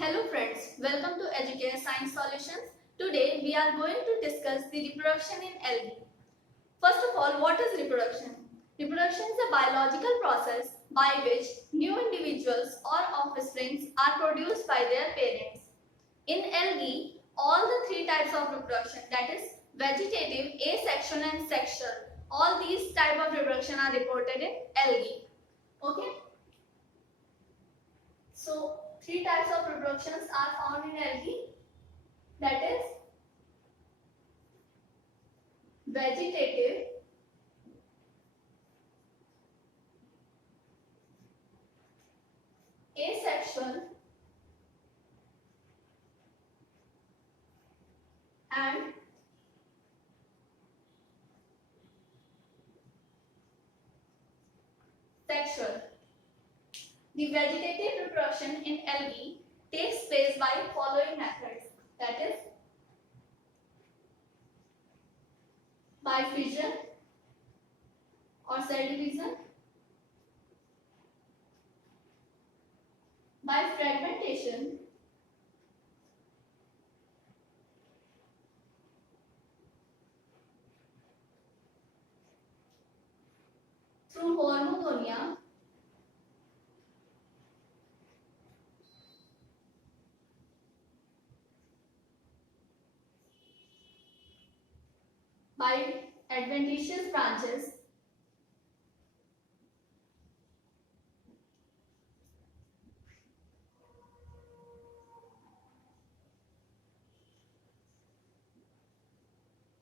Hello friends, welcome to Educare Science Solutions. Today we are going to discuss the reproduction in algae. First of all, what is reproduction? Reproduction is a biological process by which new individuals or offsprings are produced by their parents. In algae, all the three types of reproduction, that is vegetative, asexual and sexual, all these type of reproduction are reported in algae. Okay? So, three types of reproductions are found in algae, that is vegetative, asexual and sexual. The vegetative reproduction in algae takes place by following methods, that is by fission or cell division, by fragmentation, through hormogonia, by adventitious branches,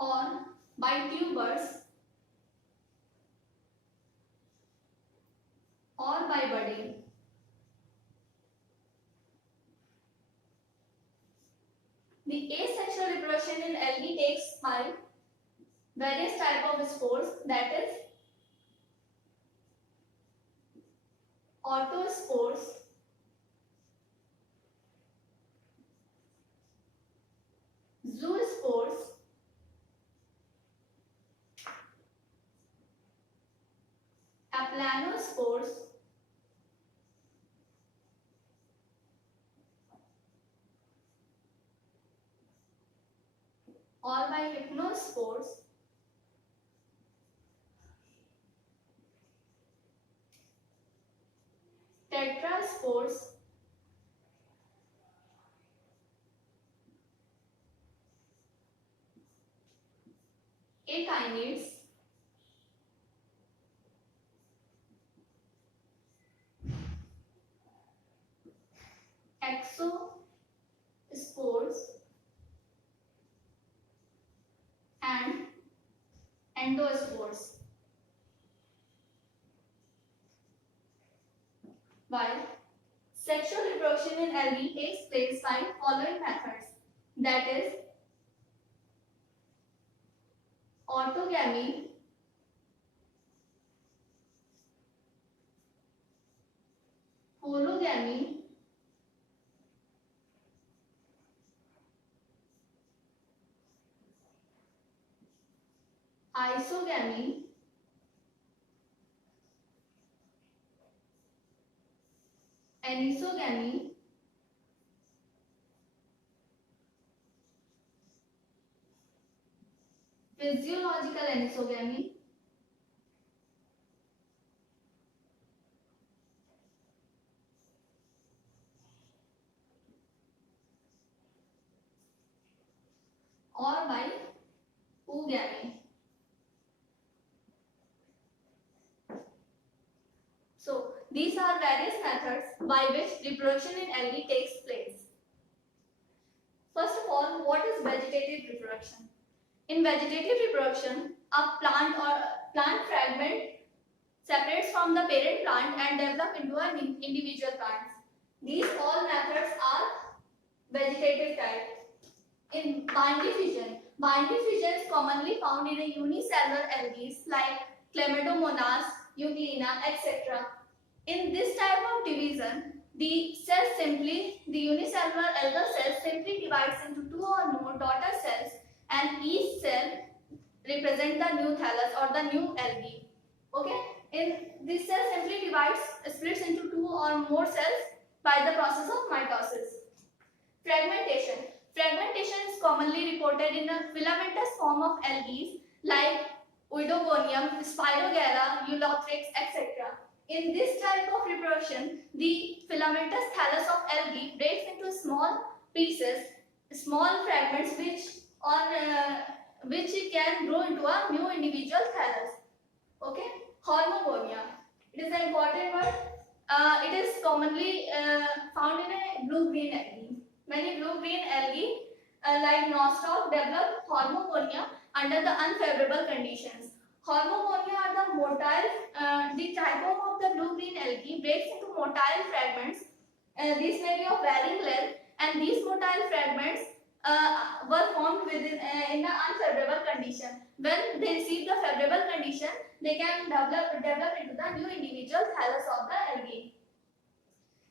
or by tubers, or by budding. The asexual reproduction in algae takes by various type of spores, that is autospores, zoospores, aplanospores, or by hypnospores, tetraspores, achinids, exospores and endospores. While sexual reproduction in algae takes place by following methods, that is autogamy, hologamy, isogamy, anisogamy, physiological anisogamy, or by oogamy. So, these are various methods by which reproduction in algae takes place. First of all, what is vegetative reproduction? In vegetative reproduction, a plant fragment separates from the parent plant and develop into an individual plant. These all methods are vegetative type. In binary fission is commonly found in a unicellular algae like Chlamydomonas, Euglena, etc. In this type of division, the unicellular algal cell simply divides into two or more daughter cells, and each cell represents the new thallus or the new algae. Okay? In this cell simply splits into two or more cells by the process of mitosis. Fragmentation. Fragmentation is commonly reported in a filamentous form of algae like Oidogonium, Spirogala, Eulothrix, etc. In this type of reproduction, the filamentous thallus of algae breaks into small pieces, small fragments which can grow into a new individual thallus. Okay, Hormogonia. It is an important word. It is commonly found in a blue-green algae. Many blue-green algae like nostoc develop hormogonia under the unfavorable conditions. Hormogonia are the motile, the typome of the blue-green algae breaks into motile fragments. These may be of varying length, and these motile fragments were formed within in an unfavorable condition. When they receive the favorable condition, they can develop into the new individual thallus of the algae.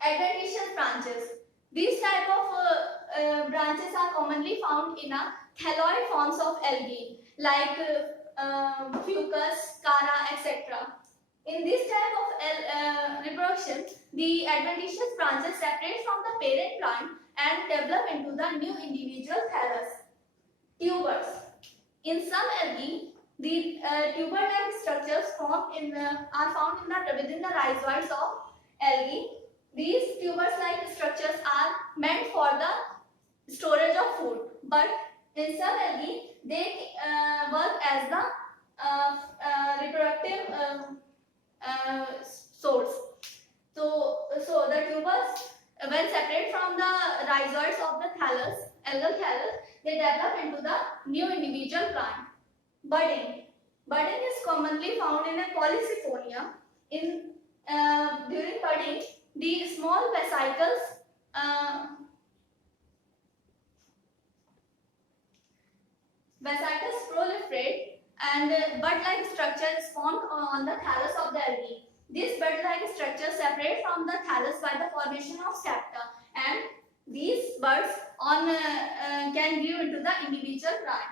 Adventitious branches. These type of branches are commonly found in a thalloid forms of algae like fucus, chara, etc. In this type of reproduction, the adventitious branches separate from the parent plant and develop into the new individual thallus. Tubers. In some algae, the tuber-like structures are found within the rhizoids of algae. These tubers-like structures are meant for the storage of food, but in some algae, they work as the reproductive source. So the tubers, when separate from the rhizoids of the thallus, algal thallus, they develop into the new individual plant. Budding. Budding is commonly found in a Polysiphonia. During budding, the small vesicles proliferate and bud-like structure is formed on the thallus of the algae. This bud-like structure separate from the thallus by the formation of septa, and these buds can grow into the individual plant.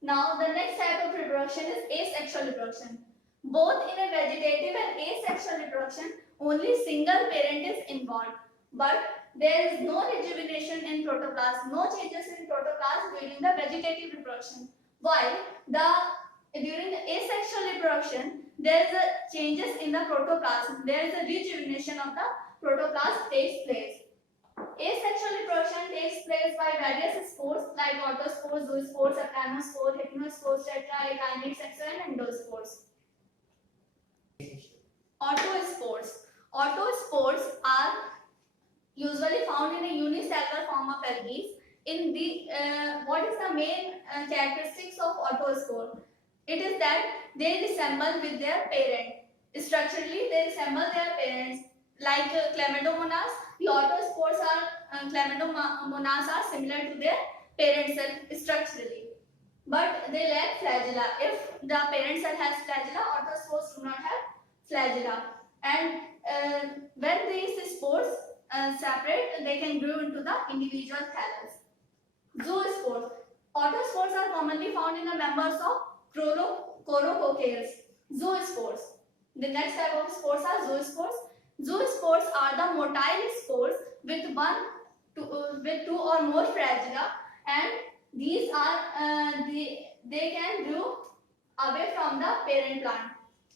Now, the next type of reproduction is asexual reproduction. Both in a vegetative and asexual reproduction, only single parent is involved, but there is no rejuvenation in protoplasm, no changes in protoplasm during the vegetative reproduction. While during the asexual reproduction, there is a changes in the protoplasm. There is a rejuvenation of the protoplasm takes place. Asexual reproduction takes place by various spores like autospores, zoospores, aplanospores, hypnospores, tetraechinids, etc. and endospores. Autospores. Autospores are usually found in a unicellular form of algae. In the what is the main characteristics of autospore? It is that they resemble with their parent. Structurally, they resemble their parents. Like Chlamydomonas, the autospores are Chlamydomonas are similar to their parent cell structurally, but they lack flagella. If the parent cell has flagella, autospores do not have flagella. And when these spores separate, they can grow into the individual thallus. Zoospores. Autospores are commonly found in the members of Corococcales. Zoospores. The next type of spores are zoospores. Zoospores are the motile spores with two or more flagella, and these are they can grow away from the parent plant.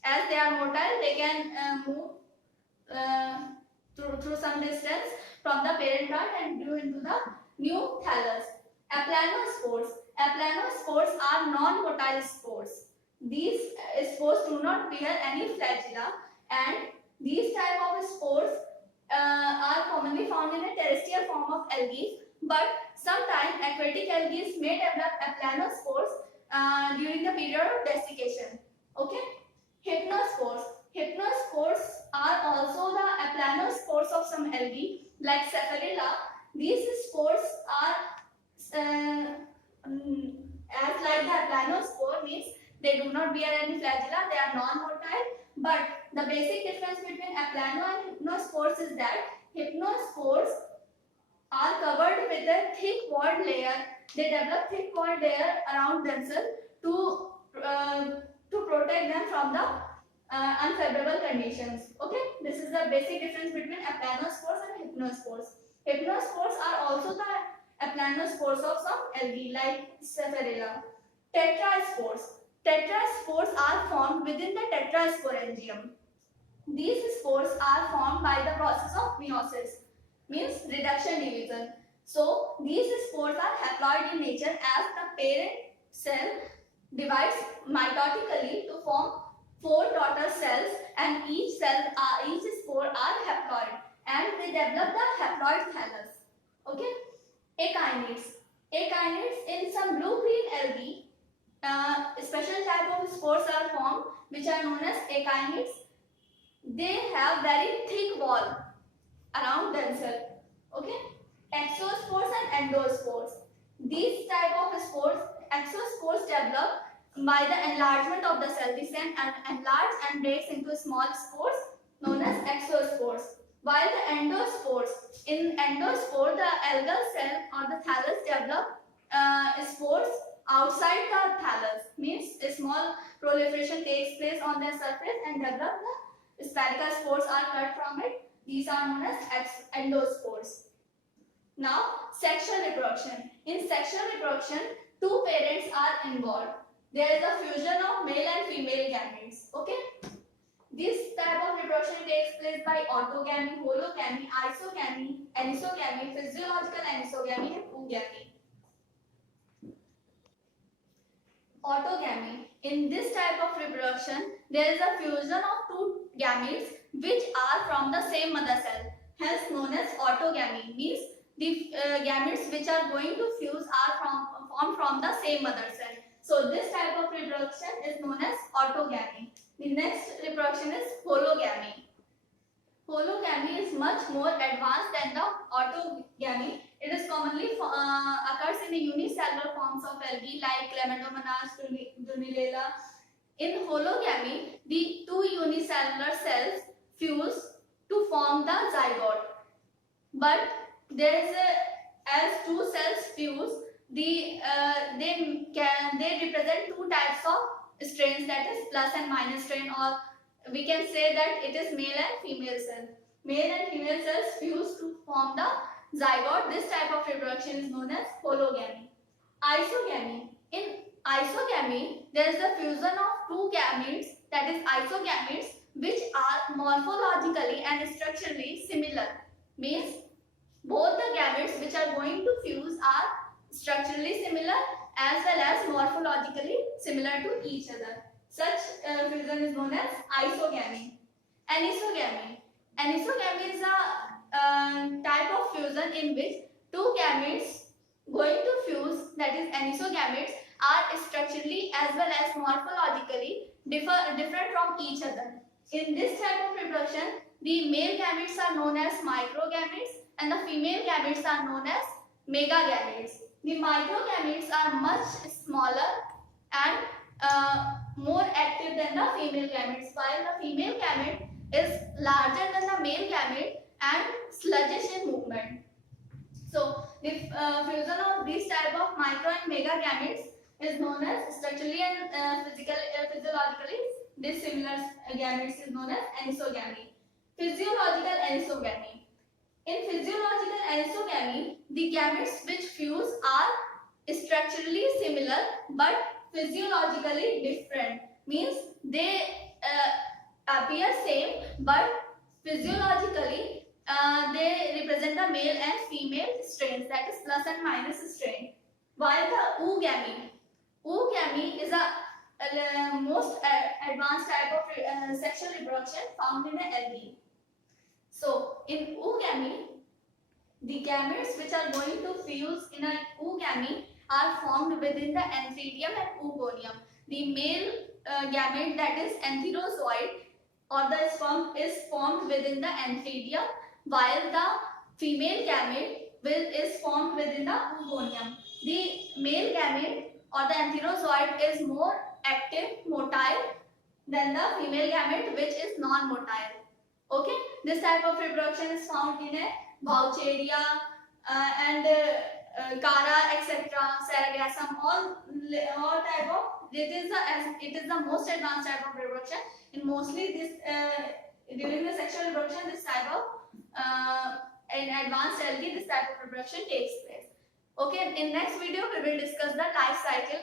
As they are motile, they can move through some distance from the parent plant and grow into the new thallus. Aplanospores. Aplanospores are non-motile spores. These spores do not bear any flagella, and these type of spores are commonly found in a terrestrial form of algae, but sometimes aquatic algae may develop aplanospores during the period of desiccation. Okay? Hypnospores. Hypnospores are also the aplanospores of some algae like Sapphirella. These spores are as like the aplanospore, means they do not bear any flagella, they are non-motile. But the basic difference between aplano and hypnospores is that hypnospores are covered with a thick walled layer. They develop thick walled layer around themselves to protect them from the unfavorable conditions. Okay, this is the basic difference between aplanospores and hypnospores. Hypnospores are also the aplanospores of some algae like Sphaerella. Tetraspores. Tetraspores are formed within the tetrasporangium. These spores are formed by the process of meiosis, means reduction division. So these spores are haploid in nature as the parent cell divides mitotically to form 4 daughter cells, and each spore are haploid and they develop the haploid thallus. Okay. Echinids. Echinids in some blue-green algae, special type of spores are formed which are known as echinids. They have very thick wall around themselves. Okay. Exospores and endospores. These type of spores, exospores develop by the enlargement of the cell. The cell enlarge and breaks into small spores known as exospores. While the endospores, in endospore the algal cell or the thallus develop spores outside the thallus, means a small proliferation takes place on their surface and develop the spherical spores are cut from it. These are known as endospores. Now, sexual reproduction. In sexual reproduction, 2 parents are involved. There is a fusion of male and female gametes. Okay. This type of reproduction takes place by autogamy, hologamy, isogamy, anisogamy, physiological anisogamy, and oogamy. Autogamy. In this type of reproduction, there is a fusion of 2 gametes which are from the same mother cell, hence known as autogamy. Means the gametes which are going to fuse are formed from the same mother cell. So this type of reproduction is known as autogamy. The next reproduction is hologamy. Hologamy is much more advanced than the autogamy. It is commonly occurs in the unicellular forms of algae like Chlamydomonas dunulella. In hologamy, the 2 unicellular cells fuse to form the zygote. But there is as 2 cells fuse, they represent 2 types of strains, that is plus and minus strain, or we can say that it is male and female cell. Male and female cells fuse to form the zygote. This type of reproduction is known as hologamy. Isogamy. In isogamy, there is the fusion of 2 gametes, that is isogametes, which are morphologically and structurally similar. Means both the gametes which are going to fuse are structurally similar as well as morphologically similar to each other. Such fusion is known as isogamy. Anisogamy. Anisogamy is a type of fusion in which 2 gametes going to fuse, that is anisogametes, are structurally as well as morphologically different from each other. In this type of reproduction, the male gametes are known as microgametes and the female gametes are known as megagametes. The microgametes are much smaller and more active than the female gametes, while the female gamete is larger than the male gamete and sluggish in movement. So, the fusion of these type of micro and mega gametes is known as structurally and physiologically dissimilar gametes is known as anisogamy. Physiological anisogamy. In physiological anisogamy, the gametes which fuse are structurally similar but physiologically different. Means they appear same but physiologically they represent the male and female strains, that is plus and minus strain. While the oogamy is a most advanced type of sexual reproduction found in an algae. So in oogamy, the gametes which are going to fuse in an oogamy are formed within the antheridium and oogonium. The male gamete, that is antherozoid, or the sperm, is formed within the antheridium, while the female gamete is formed within the oogonium. The male gamete or the antherozoid is more active, motile than the female gamete, which is non-motile. Okay, this type of reproduction is found in a Vaucheria and Cara, etc., Sargassum, all type of. It is the most advanced type of reproduction. And mostly this during the sexual reproduction, this type of in advanced algae, this type of reproduction takes place. Okay, in next video we will discuss the life cycle